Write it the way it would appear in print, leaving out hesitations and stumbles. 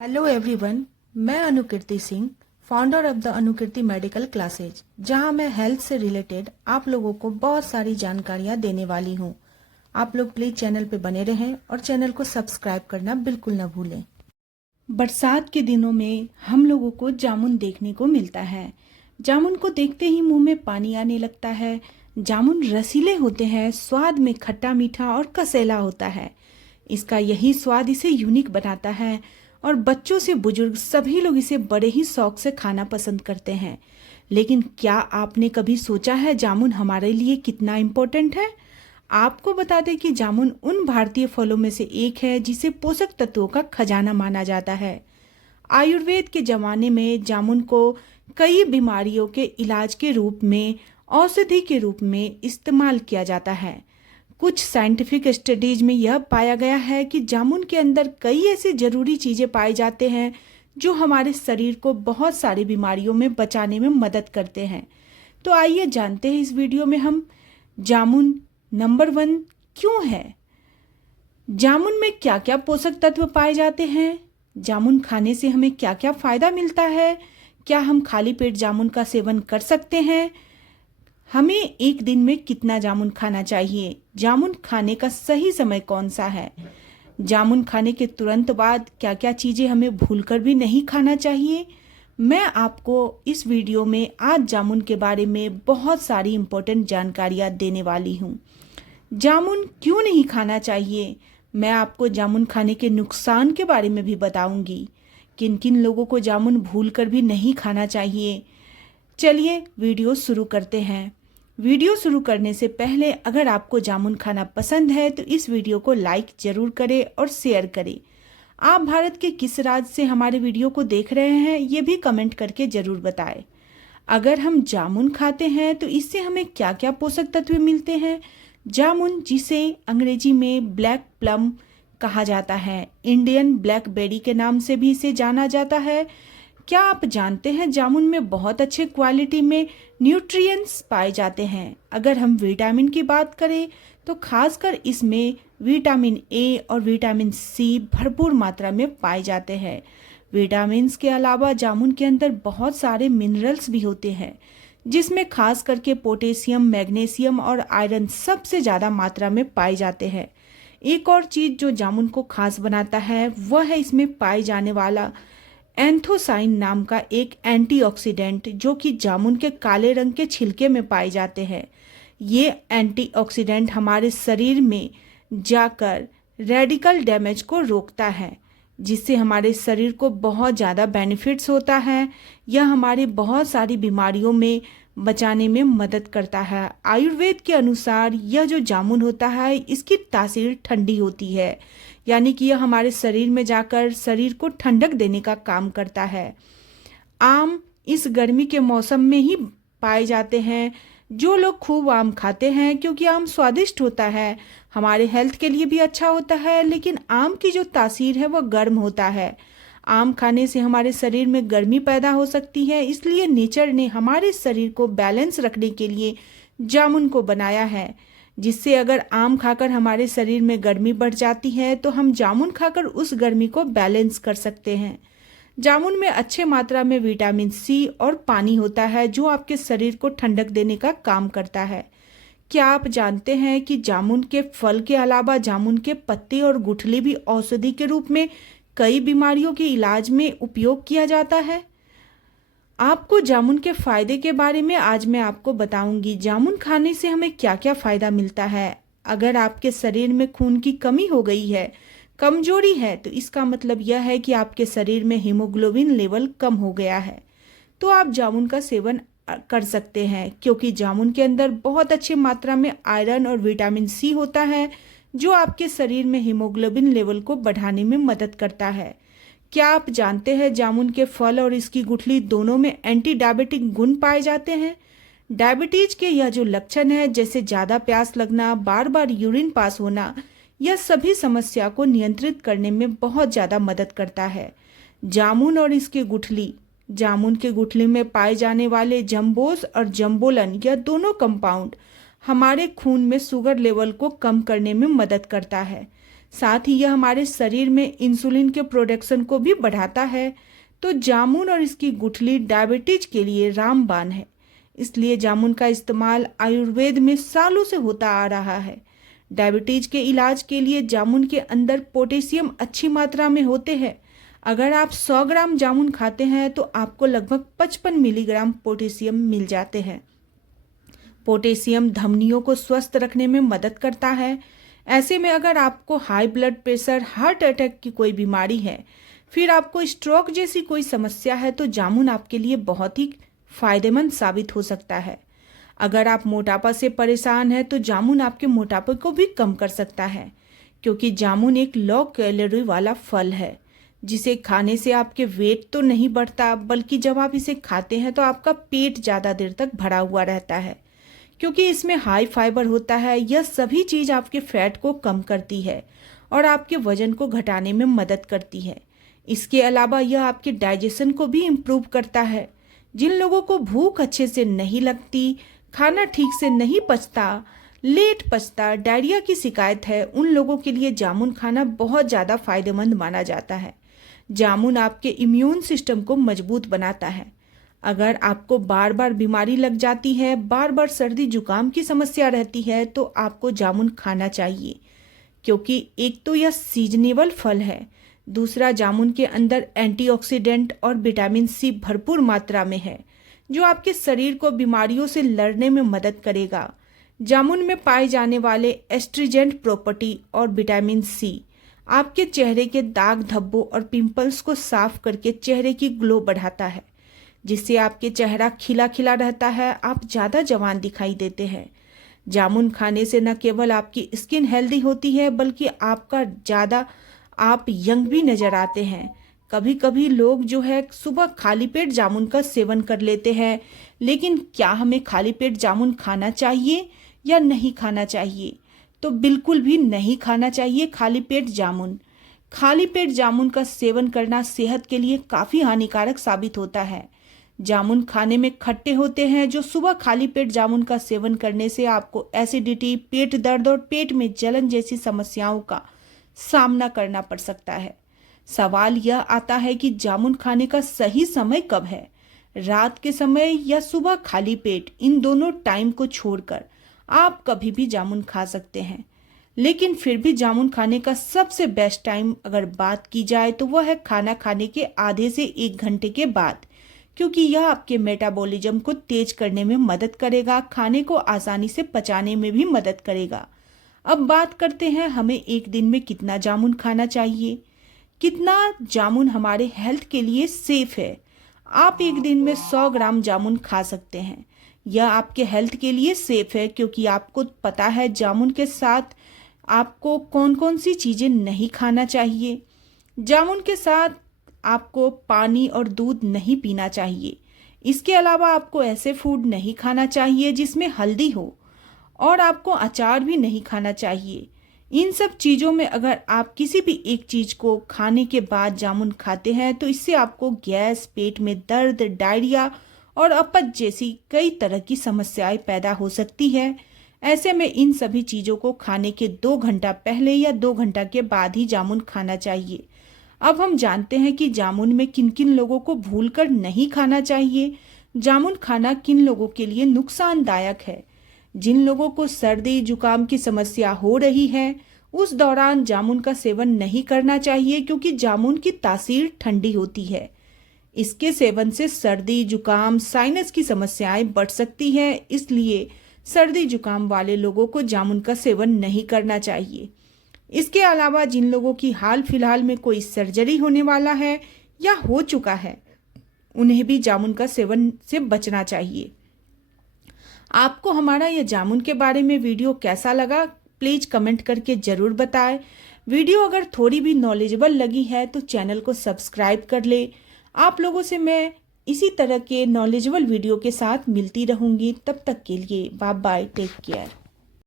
Hello everyone. मैं Anukirti Singh, founder of the Anukirti medical classes, जहां मैं हेल्थ से रिलेटेड आप लोगों को बहुत सारी जानकारियां देने वाली हूं। आप लोग प्लीज चैनल पे बने रहें और चैनल को सब्सक्राइब करना बिल्कुल न भूलें। बरसात के दिनों में हम लोगों को जामुन देखने को मिलता है। जामुन को देखते ही मुंह में पानी आने लगता है। जामुन रसीले होते हैं, स्वाद में खट्टा मीठा और कसेला होता है। इसका यही स्वाद इसे यूनिक बनाता है और बच्चों से बुजुर्ग सभी लोग इसे बड़े ही शौक से खाना पसंद करते हैं। लेकिन क्या आपने कभी सोचा है जामुन हमारे लिए कितना इम्पोर्टेंट है? आपको बता दें कि जामुन उन भारतीय फलों में से एक है जिसे पोषक तत्वों का खजाना माना जाता है। आयुर्वेद के जमाने में जामुन को कई बीमारियों के इलाज के रूप में, औषधि के रूप में इस्तेमाल किया जाता है। कुछ साइंटिफिक स्टडीज में यह पाया गया है कि जामुन के अंदर कई ऐसी जरूरी चीजें पाए जाते हैं जो हमारे शरीर को बहुत सारी बीमारियों में बचाने में मदद करते हैं। तो आइए जानते हैं इस वीडियो में हम जामुन नंबर 1 क्यों है, जामुन में क्या क्या पोषक तत्व पाए जाते हैं, जामुन खाने से हमें क्या क्या फायदा मिलता है, क्या हम खाली पेट जामुन का सेवन कर सकते हैं, हमें एक दिन में कितना जामुन खाना चाहिए, जामुन खाने का सही समय कौन सा है, जामुन खाने के तुरंत बाद क्या क्या चीज़ें हमें भूलकर भी नहीं खाना चाहिए। मैं आपको इस वीडियो में आज जामुन के बारे में बहुत सारी इम्पोर्टेंट जानकारियाँ देने वाली हूँ। जामुन क्यों नहीं खाना चाहिए, मैं आपको जामुन खाने के नुकसान के बारे में भी बताऊंगी। किन किन लोगों को जामुन भूलकर भी नहीं खाना चाहिए। चलिए वीडियो शुरू करते हैं। वीडियो शुरू करने से पहले अगर आपको जामुन खाना पसंद है तो इस वीडियो को लाइक जरूर करें और शेयर करें। आप भारत के किस राज्य से हमारे वीडियो को देख रहे हैं ये भी कमेंट करके जरूर बताएं। अगर हम जामुन खाते हैं तो इससे हमें क्या क्या पोषक तत्व मिलते हैं। जामुन, जिसे अंग्रेजी में ब्लैक प्लम कहा जाता है, इंडियन ब्लैकबेरी के नाम से भी इसे जाना जाता है। क्या आप जानते हैं जामुन में बहुत अच्छे क्वालिटी में न्यूट्रिएंट्स पाए जाते हैं। अगर हम विटामिन की बात करें तो खासकर इसमें विटामिन ए और विटामिन सी भरपूर मात्रा में पाए जाते हैं। विटामिन्स के अलावा जामुन के अंदर बहुत सारे मिनरल्स भी होते हैं, जिसमें खास करके पोटेशियम, मैग्नीशियम और आयरन सबसे ज़्यादा मात्रा में पाए जाते हैं। एक और चीज़ जो जामुन को खास बनाता है वह है इसमें पाए जाने वाला एंथोसाइन नाम का एक एंटीऑक्सीडेंट, जो कि जामुन के काले रंग के छिलके में पाए जाते हैं। ये एंटीऑक्सीडेंट हमारे शरीर में जाकर रेडिकल डैमेज को रोकता है, जिससे हमारे शरीर को बहुत ज़्यादा बेनिफिट्स होता है। यह हमारे बहुत सारी बीमारियों में बचाने में मदद करता है। आयुर्वेद के अनुसार यह जो जामुन होता है इसकी तासीर ठंडी होती है, यानी कि यह हमारे शरीर में जाकर शरीर को ठंडक देने का काम करता है। आम इस गर्मी के मौसम में ही पाए जाते हैं। जो लोग खूब आम खाते हैं, क्योंकि आम स्वादिष्ट होता है, हमारे हेल्थ के लिए भी अच्छा होता है, लेकिन आम की जो तासीर है वह गर्म होता है। आम खाने से हमारे शरीर में गर्मी पैदा हो सकती है, इसलिए नेचर ने हमारे शरीर को बैलेंस रखने के लिए जामुन को बनाया है, जिससे अगर आम खाकर हमारे शरीर में गर्मी बढ़ जाती है तो हम जामुन खाकर उस गर्मी को बैलेंस कर सकते हैं। जामुन में अच्छे मात्रा में विटामिन सी और पानी होता है, जो आपके शरीर को ठंडक देने का काम करता है। क्या आप जानते हैं कि जामुन के फल के अलावा जामुन के पत्ते और गुठली भी औषधि के रूप में कई बीमारियों के इलाज में उपयोग किया जाता है। आपको जामुन के फायदे के बारे में आज मैं आपको बताऊंगी। जामुन खाने से हमें क्या क्या फायदा मिलता है। अगर आपके शरीर में खून की कमी हो गई है, कमजोरी है, तो इसका मतलब यह है कि आपके शरीर में हीमोग्लोबिन लेवल कम हो गया है, तो आप जामुन का सेवन कर सकते हैं, क्योंकि जामुन के अंदर बहुत अच्छी मात्रा में आयरन और विटामिन सी होता है, जो आपके शरीर में हीमोग्लोबिन लेवल को बढ़ाने में मदद करता है। क्या आप जानते हैं जामुन के फल और इसकी गुठली दोनों में एंटी डायबिटिक गुण पाए जाते हैं। डायबिटीज के यह जो लक्षण है, जैसे ज़्यादा प्यास लगना, बार बार यूरिन पास होना, यह सभी समस्या को नियंत्रित करने में बहुत ज़्यादा मदद करता है। जामुन और इसकी गुठली, जामुन के गुठली में पाए जाने वाले जम्बोस और जम्बोलन, यह दोनों कंपाउंड हमारे खून में शुगर लेवल को कम करने में मदद करता है। साथ ही यह हमारे शरीर में इंसुलिन के प्रोडक्शन को भी बढ़ाता है। तो जामुन और इसकी गुठली डायबिटीज के लिए रामबाण है। इसलिए जामुन का इस्तेमाल आयुर्वेद में सालों से होता आ रहा है। डायबिटीज के इलाज के लिए जामुन के अंदर पोटेशियम अच्छी मात्रा में होते हैं। अगर आप 100 ग्राम जामुन खाते हैं तो आपको लगभग 55 मिलीग्राम पोटेशियम मिल जाते हैं। पोटेशियम धमनियों को स्वस्थ रखने में मदद करता है। ऐसे में अगर आपको high blood pressure, heart attack की कोई बीमारी है, फिर आपको स्ट्रोक जैसी कोई समस्या है, तो जामुन आपके लिए बहुत ही फायदेमंद साबित हो सकता है। अगर आप मोटापा से परेशान हैं तो जामुन आपके मोटापे को भी कम कर सकता है, क्योंकि जामुन एक लो कैलोरी वाला फल है, जिसे खाने से आपके वेट तो नहीं बढ़ता, बल्कि जब आप इसे खाते हैं तो आपका पेट ज़्यादा देर तक भरा हुआ रहता है, क्योंकि इसमें हाई फाइबर होता है। यह सभी चीज़ आपके फैट को कम करती है और आपके वजन को घटाने में मदद करती है। इसके अलावा यह आपके डाइजेशन को भी इम्प्रूव करता है। जिन लोगों को भूख अच्छे से नहीं लगती, खाना ठीक से नहीं पचता, लेट पचता, डायरिया की शिकायत है, उन लोगों के लिए जामुन खाना बहुत ज़्यादा फायदेमंद माना जाता है। जामुन आपके इम्यून सिस्टम को मजबूत बनाता है। अगर आपको बार बार बीमारी लग जाती है, बार बार सर्दी जुकाम की समस्या रहती है, तो आपको जामुन खाना चाहिए, क्योंकि एक तो यह सीजनेबल फल है, दूसरा जामुन के अंदर एंटीऑक्सीडेंट और विटामिन सी भरपूर मात्रा में है, जो आपके शरीर को बीमारियों से लड़ने में मदद करेगा। जामुन में पाए जाने वाले एस्ट्रीजेंट प्रॉपर्टी और विटामिन सी आपके चेहरे के दाग धब्बों और पिंपल्स को साफ करके चेहरे की ग्लो बढ़ाता है, जिससे आपके चेहरा खिला खिला रहता है, आप ज़्यादा जवान दिखाई देते हैं। जामुन खाने से न केवल आपकी स्किन हेल्दी होती है, बल्कि आप यंग भी नज़र आते हैं। कभी कभी लोग जो है सुबह खाली पेट जामुन का सेवन कर लेते हैं, लेकिन क्या हमें खाली पेट जामुन खाना चाहिए या नहीं खाना चाहिए? तो बिल्कुल भी नहीं खाना चाहिए खाली पेट जामुन। खाली पेट जामुन का सेवन करना सेहत के लिए काफ़ी हानिकारक साबित होता है। जामुन खाने में खट्टे होते हैं, जो सुबह खाली पेट जामुन का सेवन करने से आपको एसिडिटी, पेट दर्द और पेट में जलन जैसी समस्याओं का सामना करना पड़ सकता है। सवाल यह आता है कि जामुन खाने का सही समय कब है? रात के समय या सुबह खाली पेट? इन दोनों टाइम को छोड़कर आप कभी भी जामुन खा सकते हैं। लेकिन फिर भी जामुन खाने का सबसे बेस्ट टाइम अगर बात की जाए तो वह है खाना खाने के आधे से 1 घंटे के बाद, क्योंकि यह आपके मेटाबॉलिज्म को तेज करने में मदद करेगा, खाने को आसानी से पचाने में भी मदद करेगा। अब बात करते हैं हमें एक दिन में कितना जामुन खाना चाहिए। कितना जामुन हमारे हेल्थ के लिए सेफ है? आप एक दिन में 100 ग्राम जामुन खा सकते हैं। यह आपके हेल्थ के लिए सेफ है, क्योंकि आपको पता है जामुन के साथ आपको कौन कौन सी चीज़ें नहीं खाना चाहिए। जामुन के साथ आपको पानी और दूध नहीं पीना चाहिए। इसके अलावा आपको ऐसे फूड नहीं खाना चाहिए जिसमें हल्दी हो, और आपको अचार भी नहीं खाना चाहिए। इन सब चीज़ों में अगर आप किसी भी एक चीज़ को खाने के बाद जामुन खाते हैं तो इससे आपको गैस, पेट में दर्द, डायरिया और अपच जैसी कई तरह की समस्याएं पैदा हो सकती है। ऐसे में इन सभी चीज़ों को खाने के 2 घंटा पहले या 2 घंटा के बाद ही जामुन खाना चाहिए। अब हम जानते हैं कि जामुन में किन किन लोगों को भूलकर नहीं खाना चाहिए। जामुन खाना किन लोगों के लिए नुकसानदायक है? जिन लोगों को सर्दी जुकाम की समस्या हो रही है, उस दौरान जामुन का सेवन नहीं करना चाहिए, क्योंकि जामुन की तासीर ठंडी होती है। इसके सेवन से सर्दी जुकाम, साइनस की समस्याएं बढ़ सकती हैं, इसलिए सर्दी जुकाम वाले लोगों को जामुन का सेवन नहीं करना चाहिए। इसके अलावा जिन लोगों की हाल फिलहाल में कोई सर्जरी होने वाला है या हो चुका है, उन्हें भी जामुन का सेवन से बचना चाहिए। आपको हमारा यह जामुन के बारे में वीडियो कैसा लगा, प्लीज़ कमेंट करके ज़रूर बताएं। वीडियो अगर थोड़ी भी नॉलेजेबल लगी है तो चैनल को सब्सक्राइब कर ले। आप लोगों से मैं इसी तरह के नॉलेजेबल वीडियो के साथ मिलती रहूँगी। तब तक के लिए बाय बाय, टेक केयर।